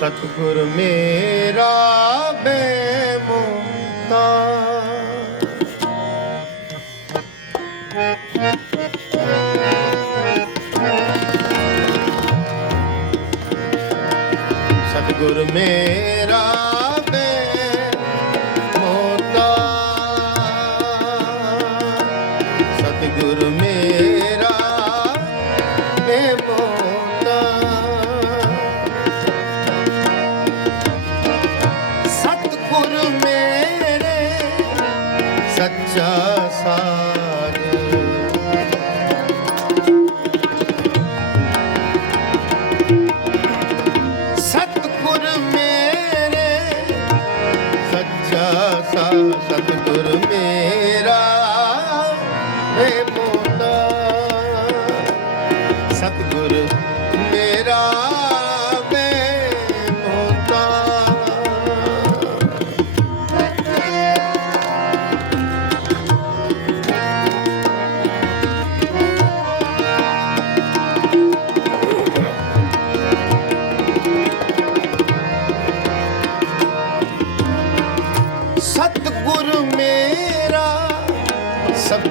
ਸਤਿਗੁਰ ਮੇਰਾ ਬੇ गुर में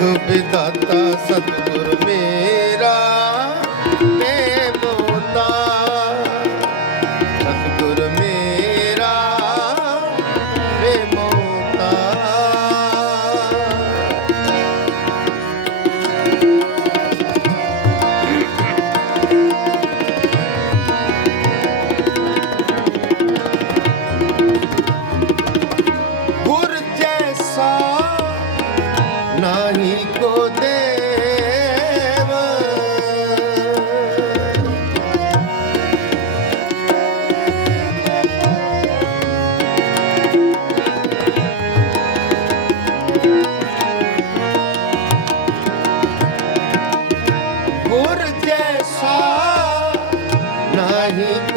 ਸਤਿਗੁਰ ਵਿਦਾਤਾ ਸਤਿਗੁਰ नहीं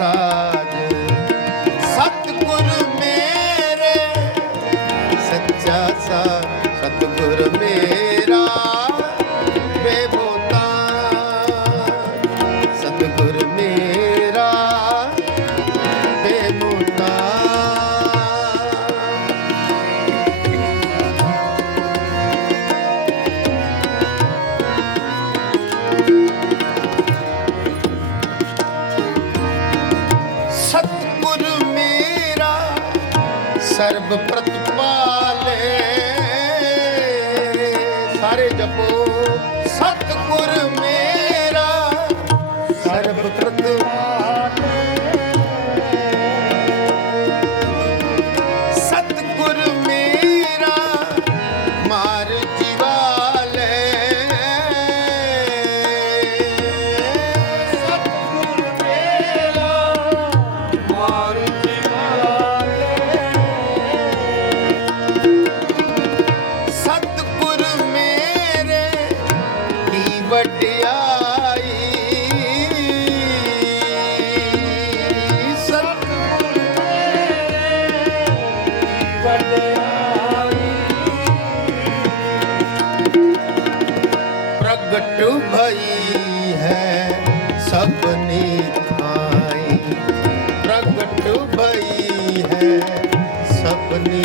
সাজ ਰੱਬ ਪ੍ਰਤਪਾਲੇ ਸਾਰੇ ਜਪੋ ਸਤ ਬਈ ਹੈ ਸਭਨੇ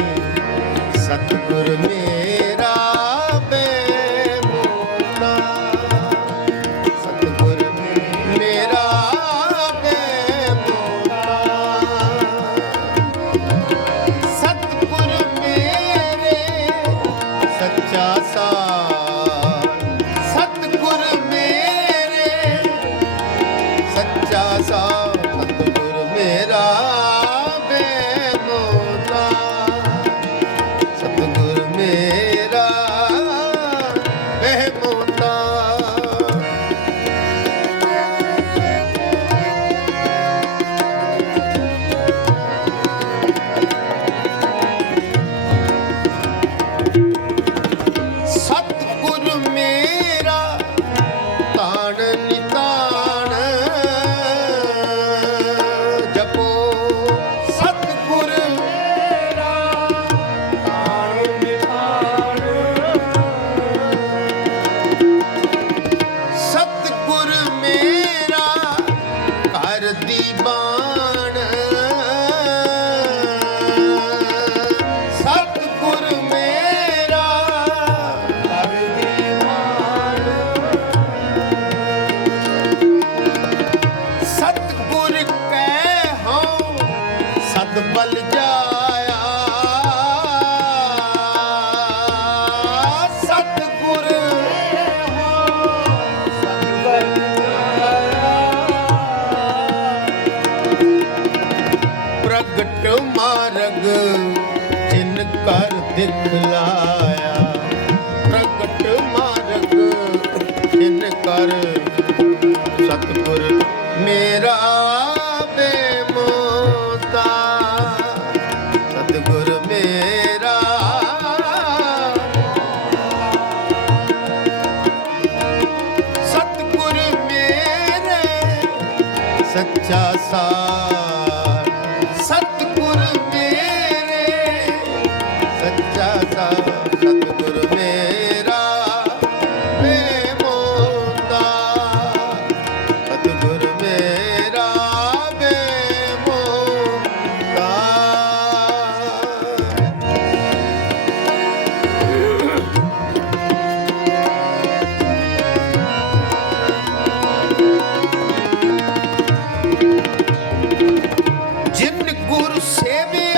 Ejecutivo. ஞான ਕਰ ਮੇਰਾ ਬੇਮੋਤਾ ਸਤਗੁਰ ਮੇਰਾ ਸਤਗੁਰ ਮੇਰੇ ਸੱਚਾ ਸਾ seguro, sempre.